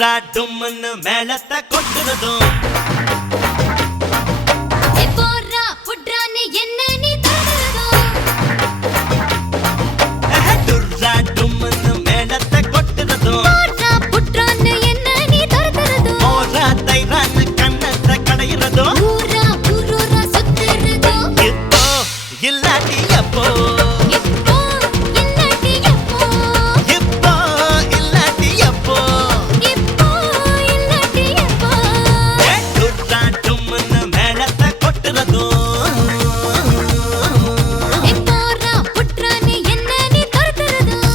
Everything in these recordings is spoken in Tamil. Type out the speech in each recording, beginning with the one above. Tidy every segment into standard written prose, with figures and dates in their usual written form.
டுர்ரா டும்னு மேளத்தை கொட்டுறதும் போறா புட்ரான்னு என்ன நீ தரறதும் டுர்ரா டும்னு மேளத்தை கொட்டுறதும் போறா புட்ரான்னு என்ன நீ தரறதும் ஓரா தைரான்னு கண்ணத்தை கடையிறதும் ஊரா ஊரூரா சுத்துறதும் இப்போ இல்லாட்டி எப்போ இப்போ இல்லாட்டி எப்போ இப்போ இல்லாட்டி எப்போ இப்போ இல்லாட்டி எப்போ டுர்ரா டும்னு மேளத்தை கொட்டுறதும் போறா புட்ரான்னு என்ன நீ தரறதும்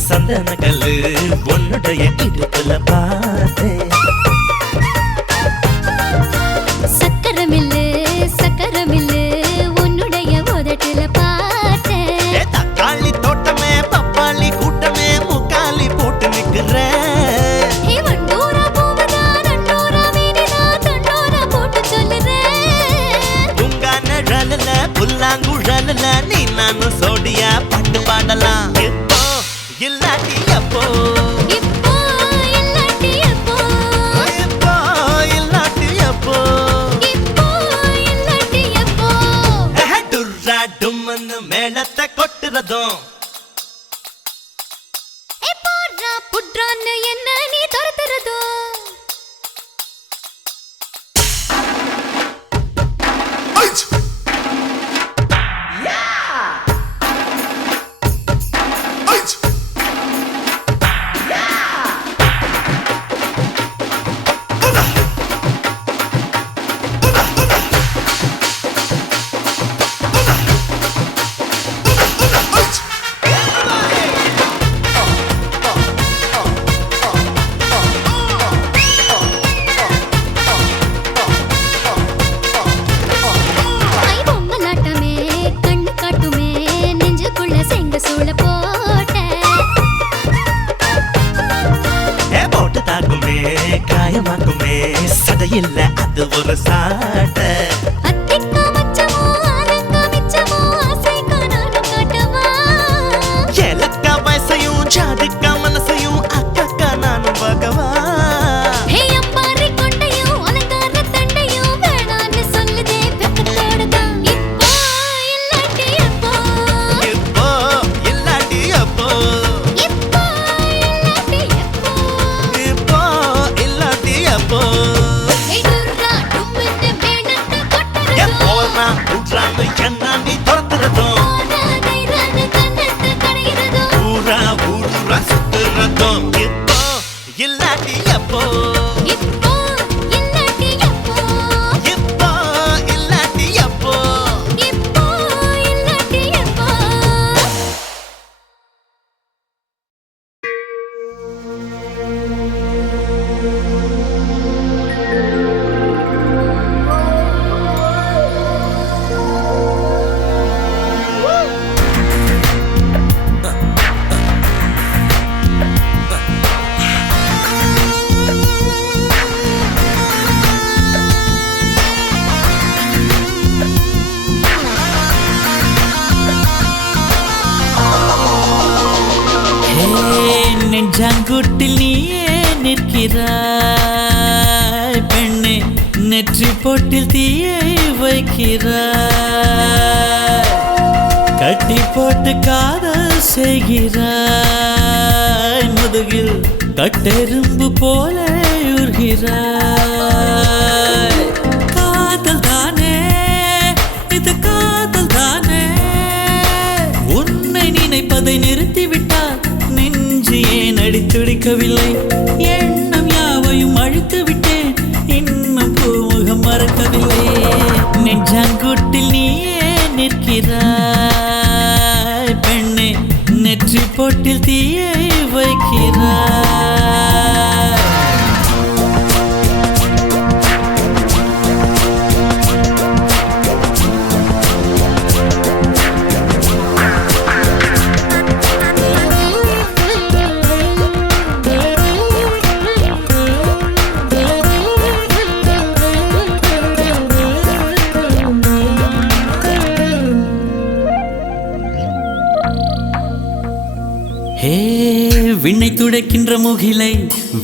சந்தன கல்லு உன்னுடைய இடுப்புல பார்த்தேன் சக்கரமில்லு உன்னுடைய உதட்டுல பார்த்தேன் தக்காளி தோட்டமே பப்பாளி கூட்டமே முக்காலி போட்டு நிக்கிறேன் வண்டூரா பூவதா நண்டூரா வீடிதா தண்டூரா போட்டு சொல்லுறேன் உங்க நிழல்ல புல்லாங்குழல்ல நீ நானும் சோடியா பாட்டு பாடலாம் இப்போ இல்லாட்டி எப்போ இப்போ இல்லாட்டி எப்போ இப்போ இல்லாட்டி எப்போ இப்போ இல்லாட்டி எப்போ டுர்ரா டும்னு மேளத்தை கொட்டுறதும் போறா புட்ரான்னு என்ன நீ துரத்துறதோ ஐ பொம்மலாட்டமே கண்ணு காட்டுமே நெஞ்சுக்குள்ள செங்க சூள போட்ட போட்டு தாக்குமே காயமாக்குமே சதையில்ல அது ஒரு சாட்டை அத்திக்கா மச்சமோ ஆலங்கா மிச்சமோ ஆசைக்கா நானும் காட்டவா ஏலக்கா வயசையும் ஜாதிக்கா மனசையும் அக்கா நானும் பார்க்கவா ஹே அம்பாரி கொண்டையும் அலங்கார தண்டையும் வேணான்னு சொல்லுதே வெக்கத்தோடுதான் இப்போ இல்லாட்டி எப்போ இப்போ இல்லாட்டி எப்போ இப்போ இல்லாட்டி எப்போ இப்போ இல்லாட்டி எப்போ டுர்ரா டும்னு மேளத்தை கொட்டுறதோ போறா உட்றான்னு என்ன நீ துரத்துறதும் போறா தைரான்னு கண்ணத்தை கடையிறதோ ஊரா ஊரா சுத்துறதும் இப்போ இல்லாட்டி எப்போ இப்போ இல்லாட்டி எப்போ இப்போ இல்லாட்டி எப்போ இப்போ இல்லாட்டி எப்போ நெஞ்சாங்குட்டில் நீயே நிற்கிறாய் பெண்ணே நெற்றி போட்டில் தீயை வைக்கிறாய் கட்டி போட்டு காதல் செய்கிறாய் முதுகில் கட்டெரும்பு போல உருகிறாய் காதல் தானே இது காதல் தானே உன்னை நினைப்பதை நிறுத்திவிட்டால் நெஞ்சு ஏன் அடித்துடிக்கவில்லை எண்ணம் யாவையும் அழித்து விட்டேன் இன்னும் பூமுகம் மறக்கவில்லை நெஞ்சாங்குட்டில் நீயே நிற்கிறாய் பெண்ணே நெற்றி போட்டில் தீயை வைக்கிறாய் ஹே விண்ணை துடைக்கின்ற முகிலை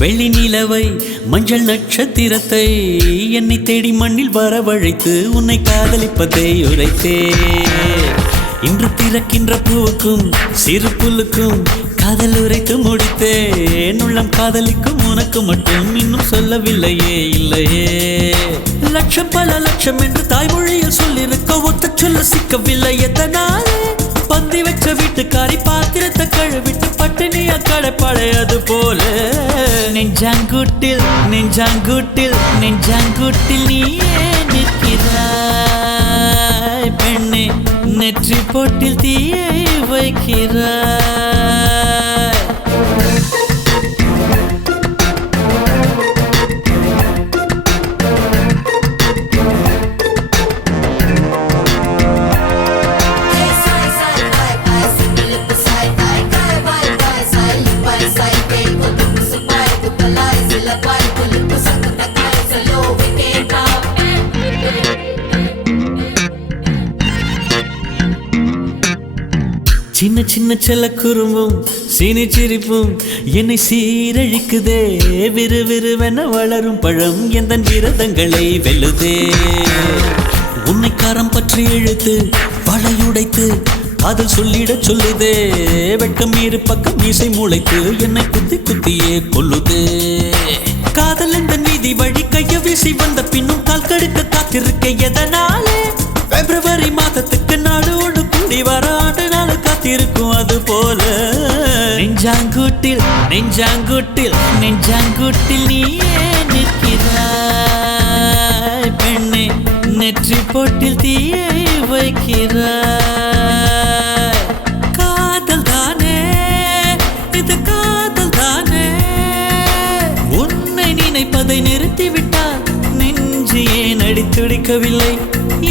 வெள்ளி நிலவை மஞ்சள் நட்சத்திரத்தை என்னை தேடி மண்ணில் வரவழைத்து உன்னை காதலிப்பதை உரைத்தே இன்று திறக்கின்ற பூவுக்கும் சிறு புல்லுக்கும் காதல் உரைத்து முடித்தேன் உள்ளம் காதலிக்கும் உனக்கு மட்டும் இன்னும் சொல்லவில்லையே இல்லையே லட்சம் பல லட்சம் என்று தாய்மொழியில் சொல்லிருக்க ஒத்த சொல்ல சிக்கவில்லை எத்தனாலே பந்தி வச்ச வீட்டுக்காரி பாத்திரத்தை கழுவிட்டு பட்டினியா கடைப்படையது போல நெஞ்சாங்கூட்டில் நெஞ்சாங்கூட்டில் நெஞ்சாங்கூட்டில் நீயே நிற்கிறாய் பெண்ணே நெற்றி போட்டில் தீயை வைக்கிறாய் சின்ன சின்ன செல்ல குறும்பும் சீனி சிரிப்பும் என்னை சீரழிக்குதே விறுவிறுவென வளரும் பழம் எந்த விரதங்களை வெல்லுதே உன்னை காரம் பற்றி இழுத்து வளையுடைத்து காதல் சொல்லிடச் சொல்லுதே வெட்கம் இரு பக்கம் மீசை முளைத்து என்னை குத்தி குத்தியே கொல்லுதே காதல் எந்த நீதி வழி கைய வீசி வந்த பின்னும் கால் கடுக்க காத்திருக்க எதனாலே பிப்ரவரி மாதத்துக்கு நாடோடு கூடி வர ஆண்டு நாள் காத்திருக்கும் அது போல நெஞ்சாங்கூட்டில் நெஞ்சாங்கூட்டில் நெஞ்சாங்கூட்டில் நீயே நிற்கிறாய் பெண்ணே நெற்றி போட்டில் தீயை வைக்கிறாய் காதல் தானே இது காதல் தானே உன்னை நினைப்பதை நிறுத்திவிட்டால் நெஞ்சு ஏன் அடித்துடிக்கவில்லை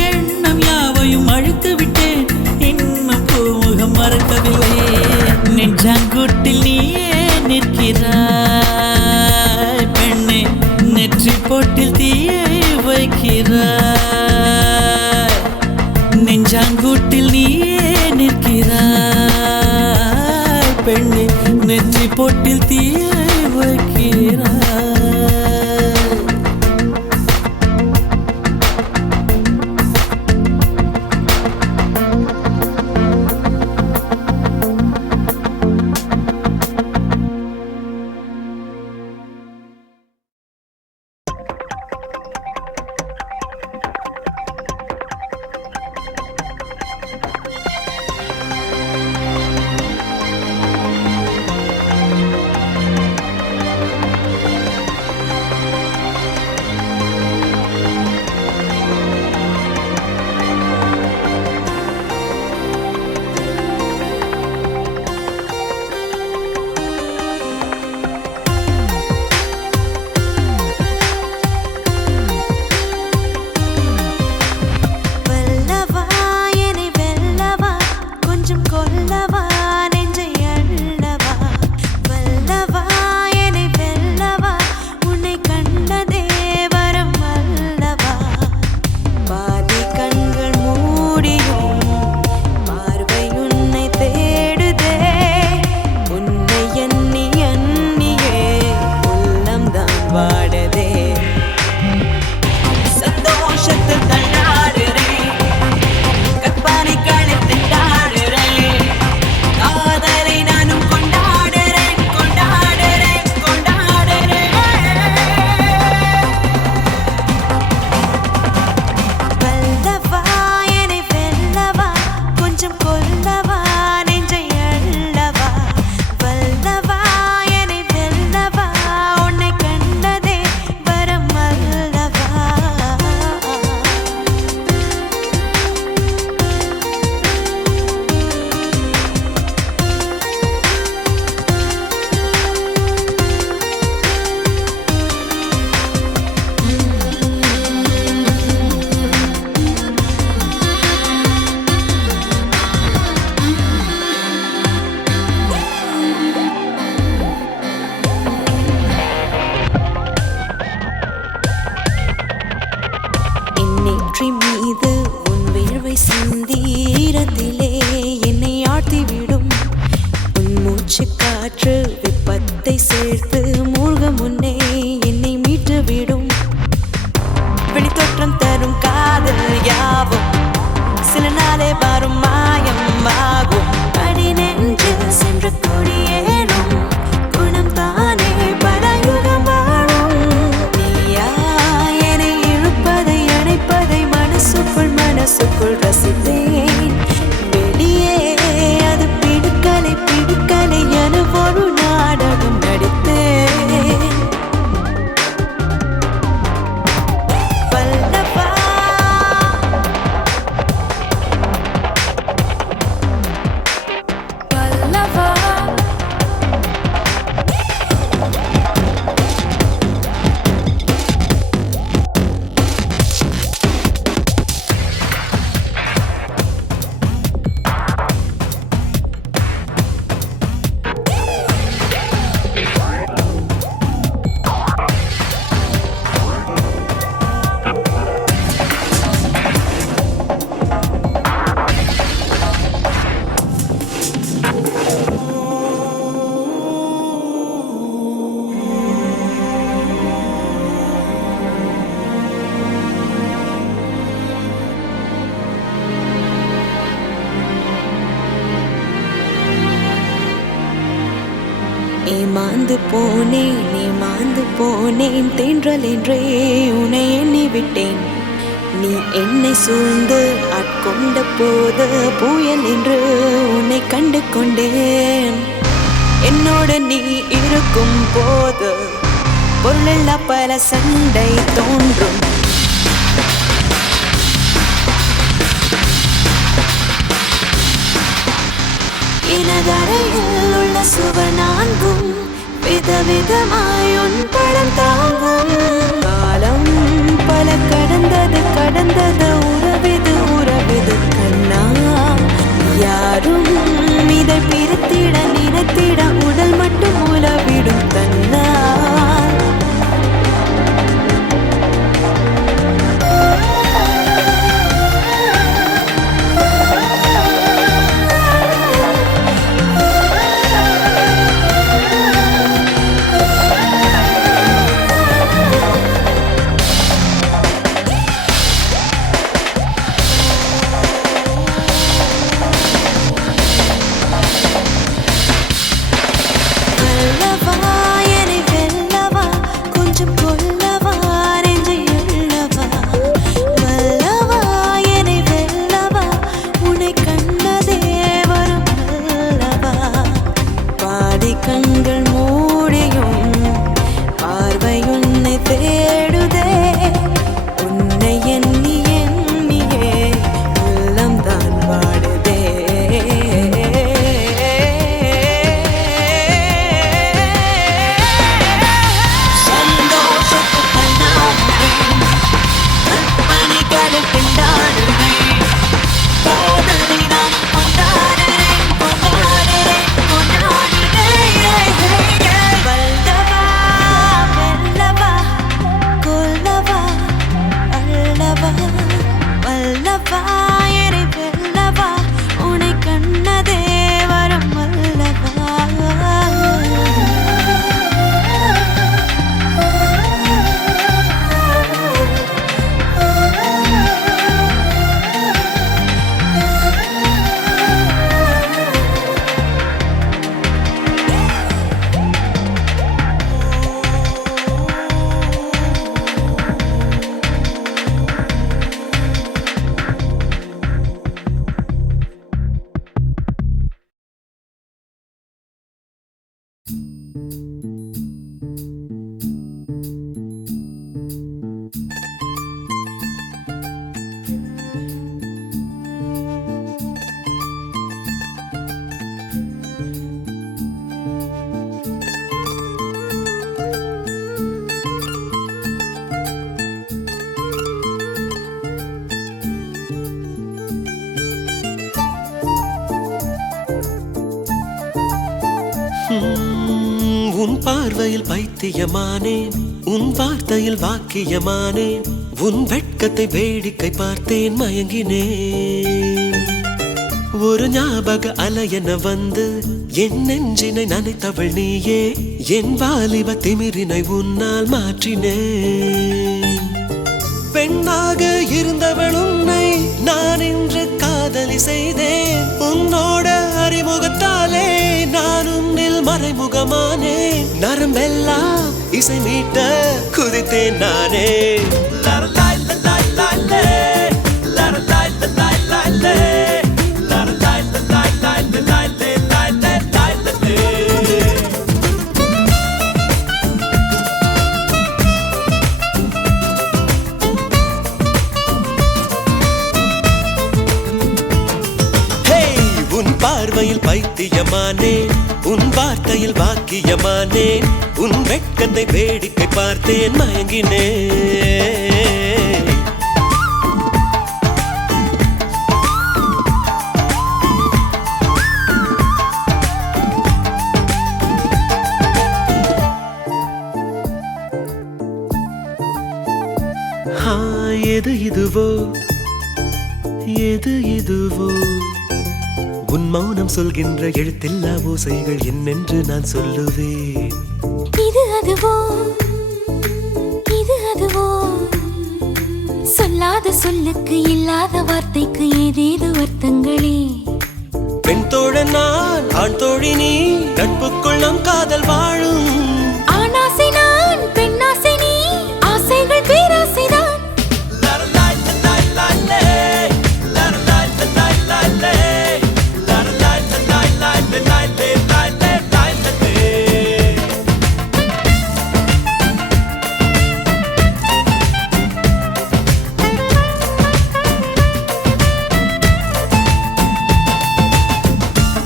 எண்ணம் யாவையும் அழித்து விட்டேன் இன்னும் பூமுகம் மறக்கவில்லை நெஞ்சாங்கூட்டில் நீயே நிற்கிறாய் பெண்ணே நெற்றி போட்டில் தீயை வைக்கிறாய் நெஞ்சாங்கூட்டில் நீயே நிற்கிறாய் பெண்ணே நெற்றி போட்டில் தீயை வைக்கிறாய் மூச்சு காற்று வெப்பத்தை சேர்த்து மூழ்க முன்னே என்னை மீட்டு விடும் வெளித்தோற்றம் தரும் காதல் யாவும் சில நாளே வரும் மாயம் ஆகும் அடி நெஞ்சில் சென்று கொடியேறும் குணம் தானே பல யுகம் வாழும் நீயா என்னை இழுப்பதை அணைப்பதை மனசுக்குள் ரசித்தேன் வெளியே அது பிடிக்கலை என ஒரு நாடகம் நடித்தேன் வல்லவா வல்லவா ஏமாந்து போனேன் தென்றல் என்றே உன்னை எண்ணி விட்டேன் நீ என்னை சூழ்ந்து ஆட்கொண்ட போது புயல் என்று உன்னை கண்டு கொண்டேன் என்னோட நீ இருக்கும் போது பொருளெல்லா பல சண்டை தோன்றும் எனதரையில் உள்ள சுவர் நான்கும் விதவிதமாய் உன் படம் தாங்கும் காலம் பல கடந்தது உறவிது கண்ணா யாரும் இதை பிரித்திட நினைத்திட உடல் மட்டும் உலவிடும் தன்னா கண்கள் மூடியும் பார்வை உன்னை தேடுதே உன்னை எண்ணியே உள்ளம் தான் வாடுதே உன் பார்வையில் பைத்தியமானேன் உன் வார்த்தையில் வாக்கியமானேன் உன் வெட்கத்தை வேடிக்கை பார்த்தேன் மயங்கினேன் ஒரு ஞாபக அலை என வந்து என் நெஞ்சினை நனைத்தவள் நீயே என் வாலிப திமிரினை உன்னால் மாற்றினேன் பெண்ணாக இருந்தவள் உன்னை நான் இன்று காதலி செய்தேன் உன்னோட அறிமுகத்தாலே நான் உன்னில் மறைமுகமானேன் நரம்பெல்லாம் இசை மீட்ட குதித்தேன் நானே பார்வையில் பைத்தியமானேன் உன் வார்த்தையில் வாக்கியமானேன் உன் வெட்கத்தை வேடிக்கை பார்த்தேன் மயங்கினேன் எது இதுவோ எது இதுவோ உன் மௌனம் சொல்கின்ற எழுத்தில்லா ஓசைகள் என்னென்று நான் சொல்லுவேன் இது அதுவோ சொல்லாத சொல்லுக்கு இல்லாத வார்த்தைக்கு ஏதேது அர்த்தங்களே பெண் தோழன் நான் ஆண் தோழி நீ நட்புக்குள் நம் காதல் வாழும் ஆணாசை நான் பெண்ணாசை நீ ஆசைகள் பேராசைதான்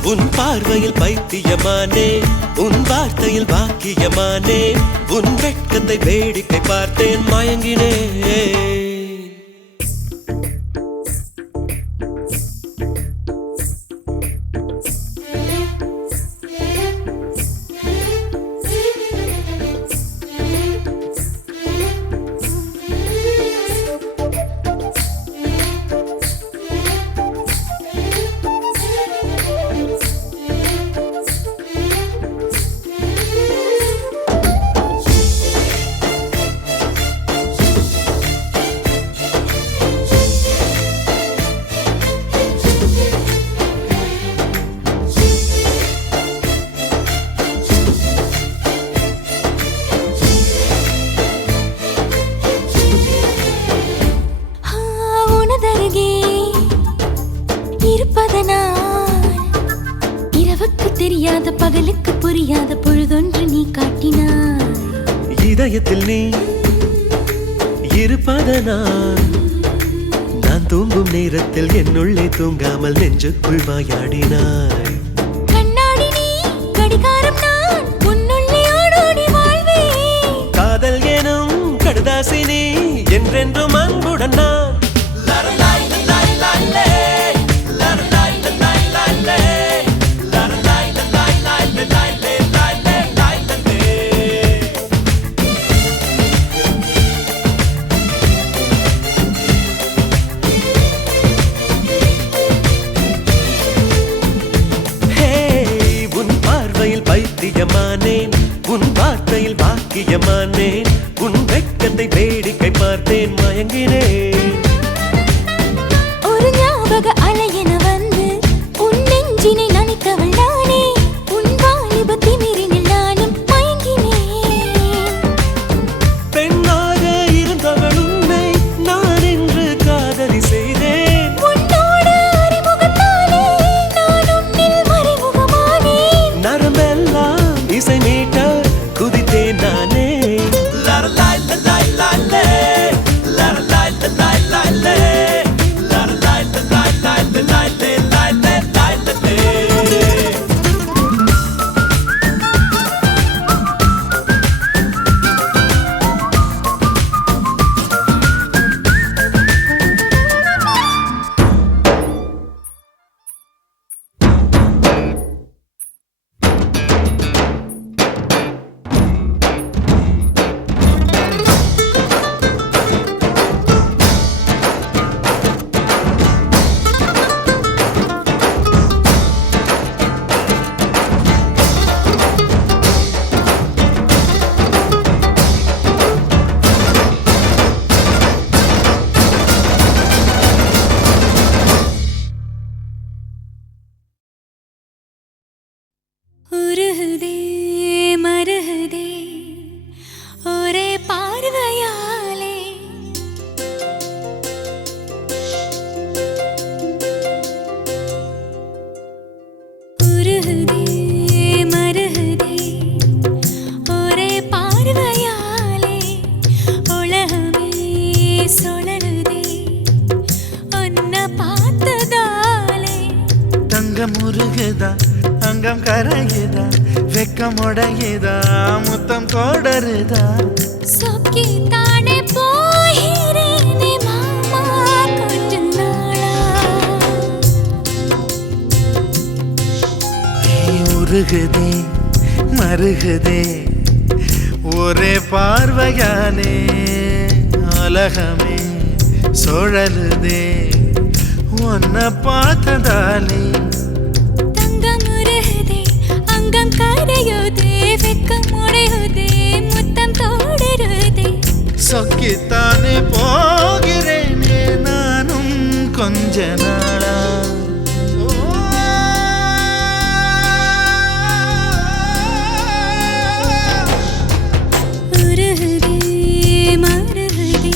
உன் பார்வையில் பைத்தியமானே உன் வார்த்தையில் வாக்கியமானே உன் வெட்கத்தை வேடிக்கை பார்த்தேன் மயங்கினேன் தெரியாத பகலுக்கு புரியாத பொழுதொன்று நீ காட்டினாய் இதயத்தில் நீ இருப்பதனால் நான் தூங்கும் நேரத்தில் என்னுள்ளே தூங்காமல் நெஞ்சுக்குள் வாயாடினாய் கண்ணாடி நீ கடிகாரம் நான் உன்னுள்ளே ஓடோடி வாழ்வேன் காதல் எனும் கடுதாசி நீ என்றென்றும் அன்புடன் நான் பைத்தியமானேன் உன் வார்த்தையில் வாக்கியமானேன் உன் வெட்கத்தை வேடிக்கை பார்த்தேன் மயங்கினேன் ஒரு ஞாபக அலையென வந்து உன் நெஞ்சினை நனைத்தவள் நானே உன் வாலிப திமிரினில் நானும் மயங்கினேன் பெண்ணாக இருந்தவள் உன்னை நான் இன்று காதலி செய்தேன் உன்னோட அறிமுகத்தாலே நான் உன்னில் மறைமுகமானேன் நரம்பெல்லாம் இசை மீட்ட குதித்தேன் நானே. உருகுதே மருகுதே ஒரே பார்வையாலே உருகுதே மருகுதே ஒரே பார்வையாலே உலகமே சுழலுதே உன்னை பார்த்ததாலே தங்கம் உருகுதா அங்கம் கரையுதா வெக்கம் உடையுதா முத்தம் தொடருதா சொக்கி தானே போகிறேனே மாமா கொஞ்ச நாளா உருகுதே மருகுதே ஒரே பார்வையாலே உலகமே சுழலுதே உன்னை பார்த்ததாலே தங்கம் உருகுதே அங்கம் கரையுதே வெக்கம் உடையுதே முத்தம் தோடுருதே சொக்கித்தானே போகிறேனே நானும் கொஞ்ச நாளா உருகுதே மருகுதே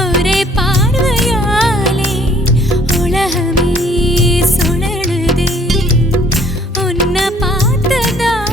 ஒரே பார்வையாலே உலகமே சுழலுதே உன்னை பார்த்ததாலே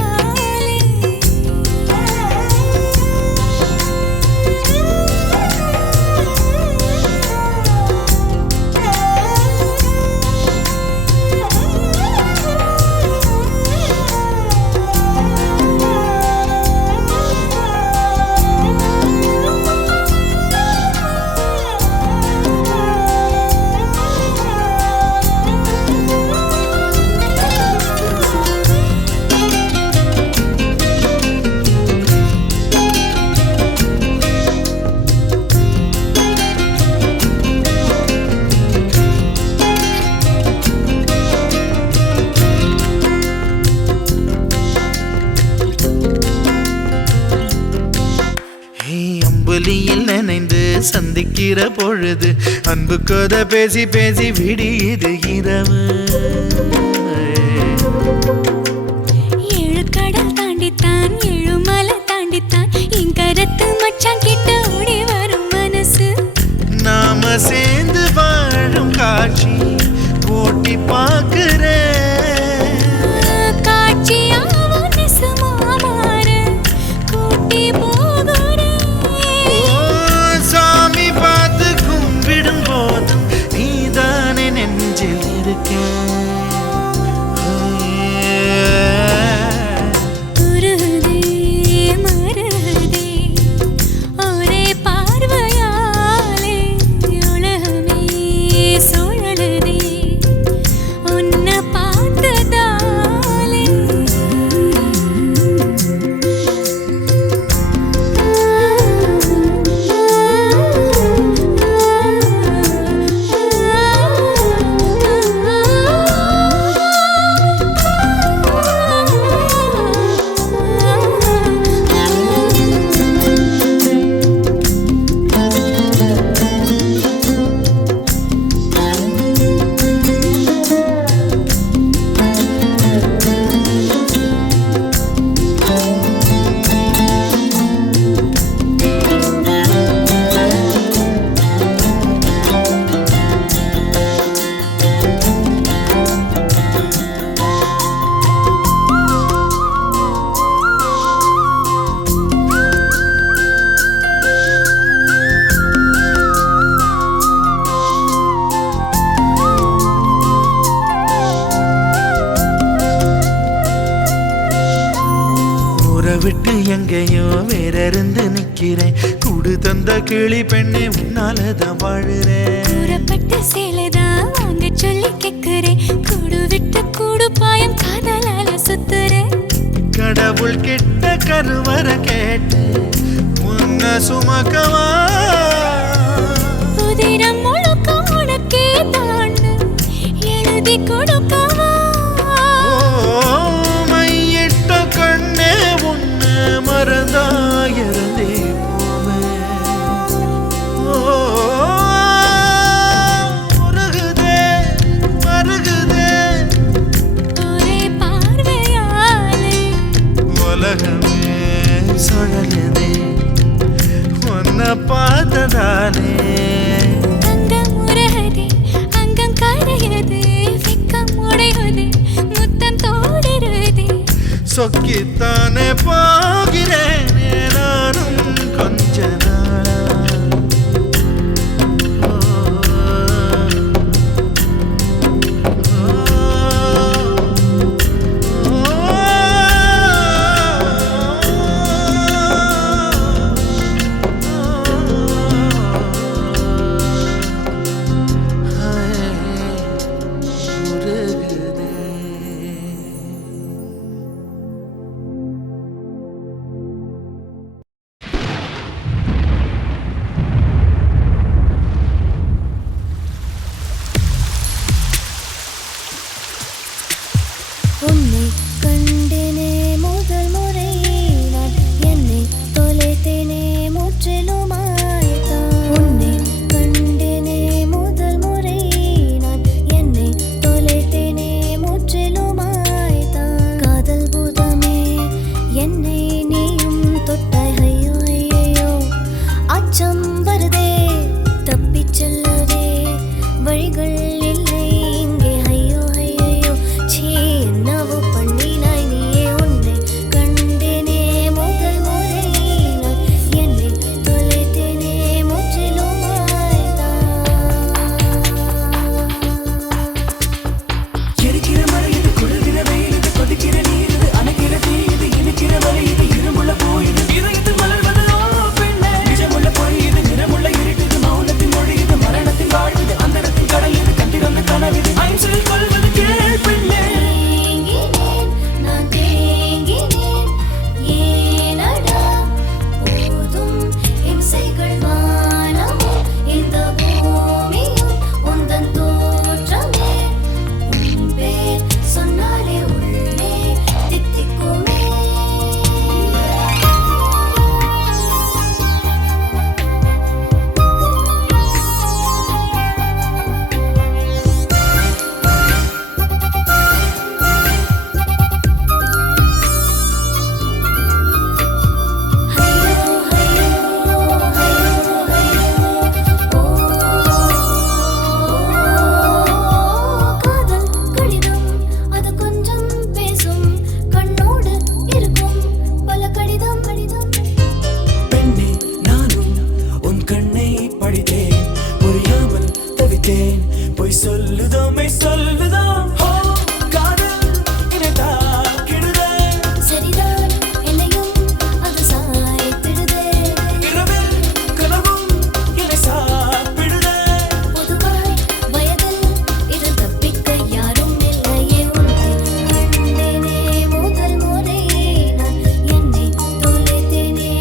அம்புலியில் நினைந்து சந்திக்கிற பொழுது அன்பு கதை பேசி பேசி விடியுது இரவு ஏழு கடல் தாண்டித்தான் ஏழு மலை தாண்டித்தான் என் கருத்து மச்சான் கிட்ட ஓடி வரும் மனசு நாம சேர்ந்து வாழும் காட்சி போட்டி பார்க்கிறேன் காட்சியாவும் நெசமா மாற கூட்டி போகிறேன் சாமி பார்த்து கும்பிடும் போதும் நீதானே நெஞ்சில் இருக்கேன் உருகுதே மருகுதே ஒரே பார்வையாலே உலகமே சுழலுதே உன்னை பார்த்ததாலே ஊரை விட்டு எங்கேயோ வேற இருந்து நிக்கிறேன் கூடு தந்த கிளி பெண்ணே உன்னாலதான் வாழுறேன் கூறப்பட்ட சேலைதான் வாங்க சொல்லி கேக்குறேன் கூடு விட்டு கூடு பாயம் காதலால சுத்துறேன் கடவுள் கிட்ட கருவற கேட்டு உன்னை சுமக்கவா உதிரம் முழுக்க உனக்கே தாண்டு எழுதி கொடுக்கவா மையிட்ட கண்ணே உன்னை மறந்தாயிரந்தே உருகுதே மருகுதே ஒரே பார்வையாலே உலகமே சுழலுதே உன்னை பார்த்ததாலே அங்கம் உருகுதே அங்கம் கரையுதே வெக்கம் உடையுதே முத்தம் தோடுருதே சொக்கித்தானே போகிறேனே நானும் கொஞ்ச நாளா உன்னை கண்டேனே முதல் முறை நான் என்னை தொலைத்தேனே முற்றிலுமாய்தான் உன்னை கண்டேனே முதல் முறை நான் என்னை தொலைத்தேனே முற்றிலுமாய்தான் காதல் பூதமே என்னை நீயும் தொட்டாய் ஐயோ ஐயோ அச்சம் வருதே தப்பிச் செல்லவே வழிகள் இல்லை இங்கே ஐயோ ஐயோ சீ என்னவோ பண்ணினாய் நீயே உன்னை கண்டேனே முதல் முறை நான் என்னை தொலைத்தேனே முற்றிலுமாய்தான் எரிக்கிற மழை இது குளிர்கிற வெயில் இது கொதிக்கிற நீர் இது அணைக்கிற தீ இது இனிக்கிற வலி இது இருமுள்ள பூ இது இதயத்தில் மலர்வது ஓ பெண்ணே நிஜமுள்ள பொய் இது நிறமுள்ள இருட்டு இது மௌனத்தின் மொழி இது மரணத்தின் வாழ்வு இது அந்தரத்தின் கடல் இது கண்டிருந்த கனவு இது ஐன்சில் கொள்வது கேள் பெண்ணே தேங்கினேன் நான் தேங்கினேன் ஏனடா போதும் இம்சைகள் வானமும் இந்த பூமியும் உந்தன் தோற்றமே உன் பேர் சொன்னாலே உள்ளே தித்திக்குமே ஹையோ ஹையோ ஹையோ ஹையோ காதல் கடிதம் அது கொஞ்சம் பேசும் கண்ணோடு இருக்கும் பல கடிதம் கடிதம் பெண்ணே நானும் உன் கண்ணை படித்தேன் புரியாமல் தவித்தேன் பொய் சொல்லுதோ மெய் சொல்லுதோ ஓ காதல் என்னை தாக்கிடுதே சரிதான் என்னையும் அது சாய்த்திடுதே இரவில் கனவும் என்னை சாப்பிடுதே பொதுவாய் வயதில் இது தப்பிக்க யாரும் இல்லையே உன்னை கண்டேனே முதல் முறை நான் என்னை தொலைத்தேனே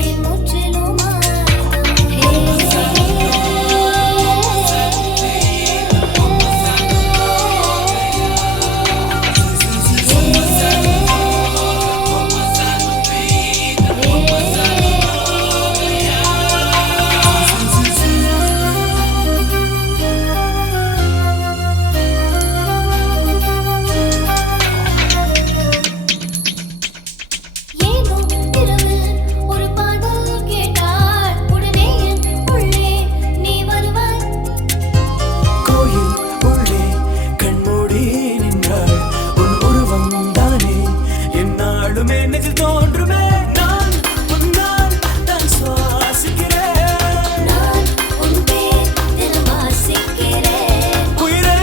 ஏனோ இரவில் ஒரு பாடல் கேட்டால் உடனே என் உள்ளே நீ வருவாய் கோயில் உள்ளே கண்மூடி நின்றாள் உன் உருவம் தானே என்னாலுமே நெஞ்சில் தோன்றுமே நான் உன்னால் தான் சுவாசிக்கிறேன் நான் உன் பேர் தினம் வாசிக்கிறேன் உயிரை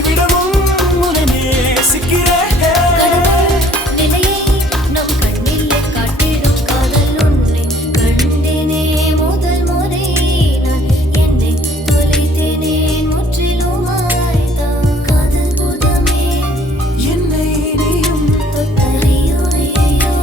விடவும் உன்னை நேசிக்கிறேன் கடவுள் நிலையை நம் கண்ணிலே காட்டிடும் காதல் உன்னை கண்டேனே முதல் முறை நான் என்னை தொலைத்தேனே முற்றிலுமாய்தான் காதல் பூதமே என்னை நீயும் தொட்டாய் ஐயோ ஐயோ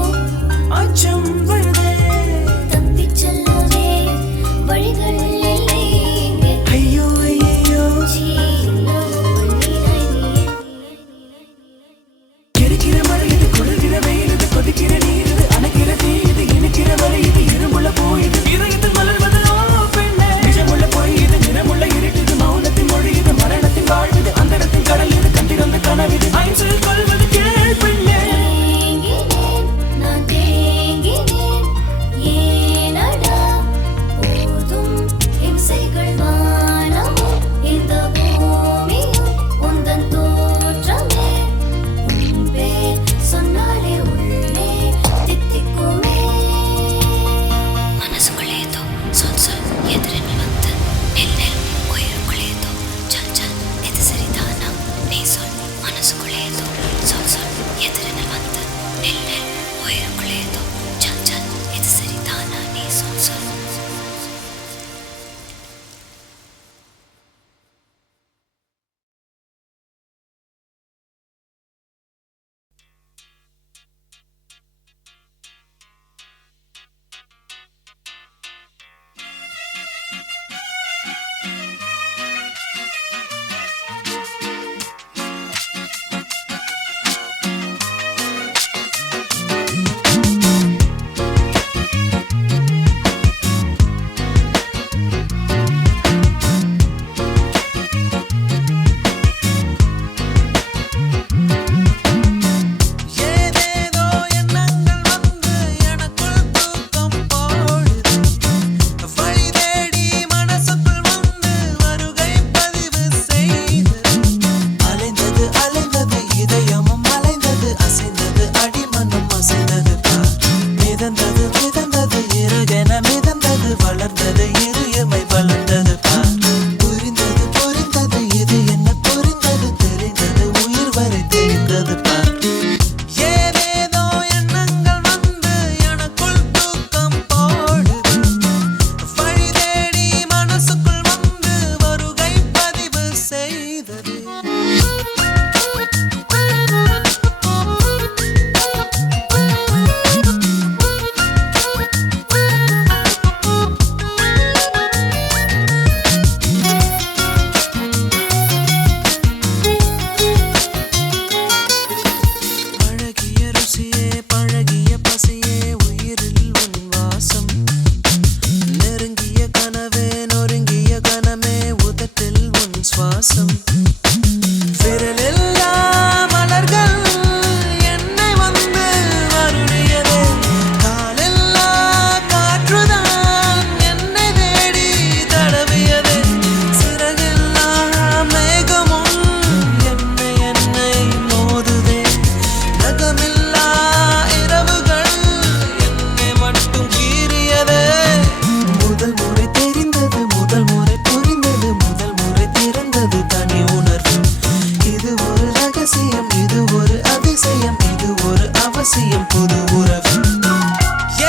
அவசியம் புது உறவு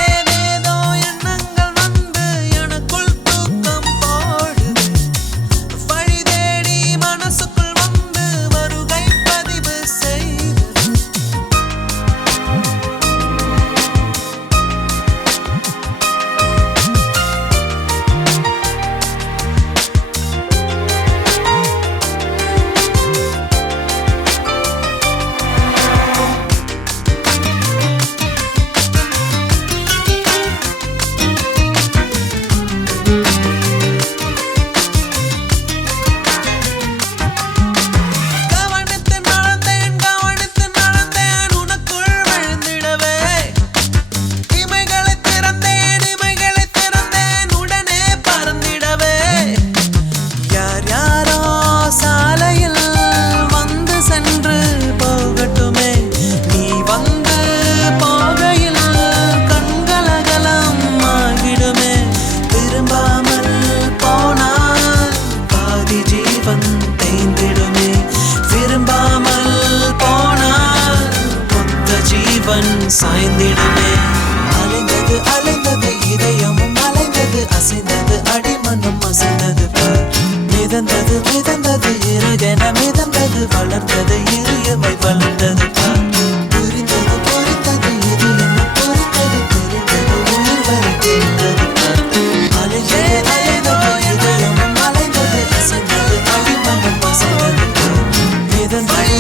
ஏதேதோ எண்ணங்கள் வந்து எனக்குள் தூக்கம் போடுது வழி தேடி மனசுக்குள் வந்து வருகை பதிவு செய்து கவனித்து நடந்தேன் உனக்குள் விழுந்திடவே இமைகளை திறந்தேன் உடனே பறந்திடவே யார் யாரோ சாலையில் வந்து சென்று போகட்டுமே நீ வந்து போகையில் கண்களகலம் ஆகிடுமே திரும்பாமல் போனால் பாதி ஜீவன் தேய்ந்திடுமே விரும்பாமல் போனால் மொத்த ஜீவன் சாய்ந்திடுமே அலைந்தது இதயமும் அலைந்தது அசைந்தது அடிமனம் அசைந்தது மிதந்தது இருகென மிதந்தது வளர்ந்தது இரியமை வளர்ந்தது புரிந்தது இது என்ன புரிந்தது தெரிந்தது உயிர் வரை தெரிந்தது அலைந்தது இதயமும் அலைந்தது அசைந்தது அடிமனம் அசைந்தது மிதந்தது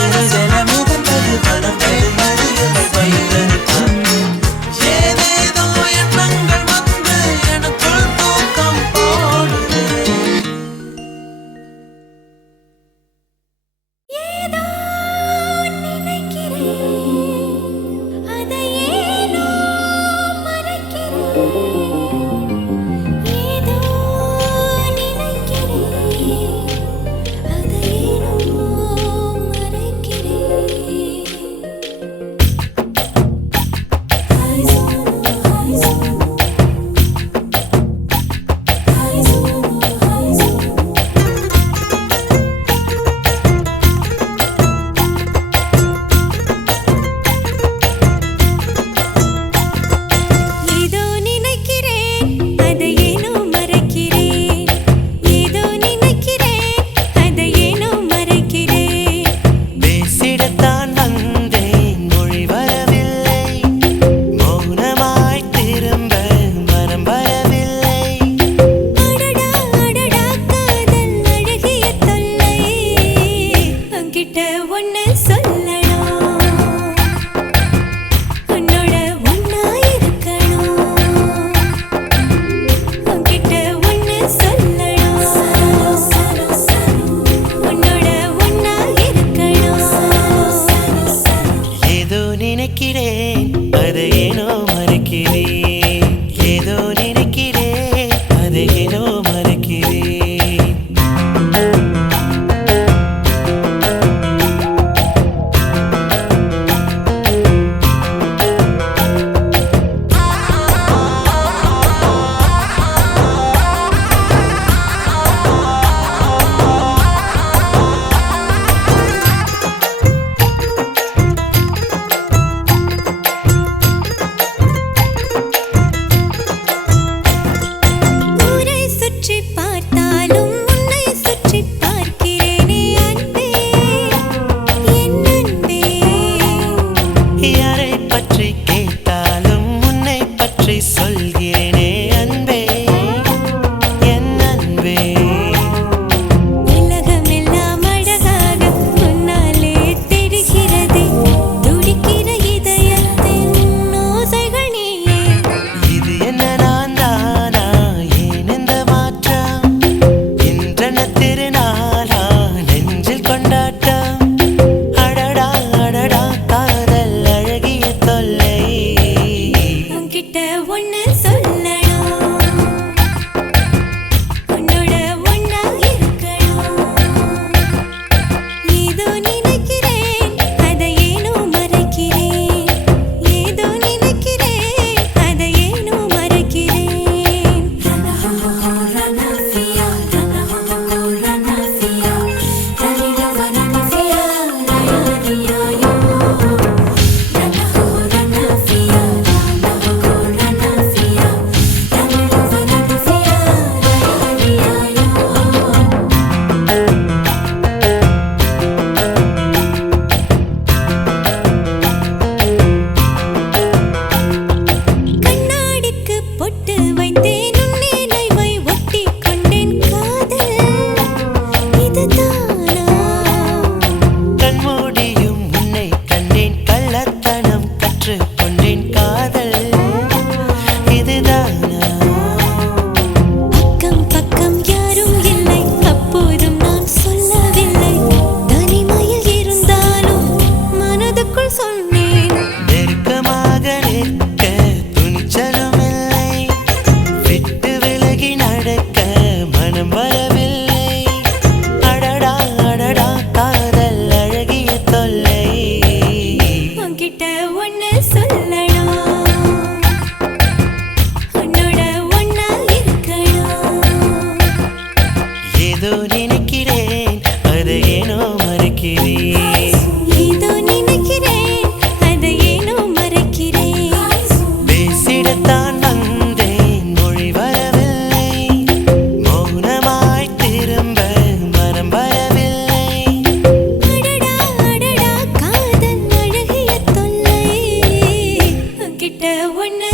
இருகென மிதந்தது வளர்ந்தது இரியமை வளர்ந்தது ஏதேதோ எண்ணங்கள் வந்து எனக்குள் தூக்கம் போடுது ஏதோ நினைக்கிறேன் அதை ஏனோ மறைக்கிறேன் ஏதோ நினைக்கிறேன் அதை ஏனோ மறைக்கிறேன் ஏதோ நினைக்கிறேன் அதை ஏனோ மறைக்கிறேன் ஏதோ நினைக்கிறேன் அதை ஏனோ மறைக்கிறேன் பேசிடத்தான் வந்தேன் மொழி வரவில்லை மௌனமாய் திரும்ப மனம் வரவில்லை அடடா அடடா காதல் அழகிய தொல்லை உன்கிட்ட ஒன்னு சொல்லணும் உன்னோட ஒன்னா இருக்கணும் உன்கிட்ட ஒன்னு சொல்லணும் உன்னோட ஒன்னா இருக்கணும் ஏதோ நினைக்கிறேன் அதை ஏனோ மறைக்கிறேன் ஏதோ நினைக்கிறேன் அதை ஏனோ மறைக்கிறேன் கிட்ட ஒண்ணு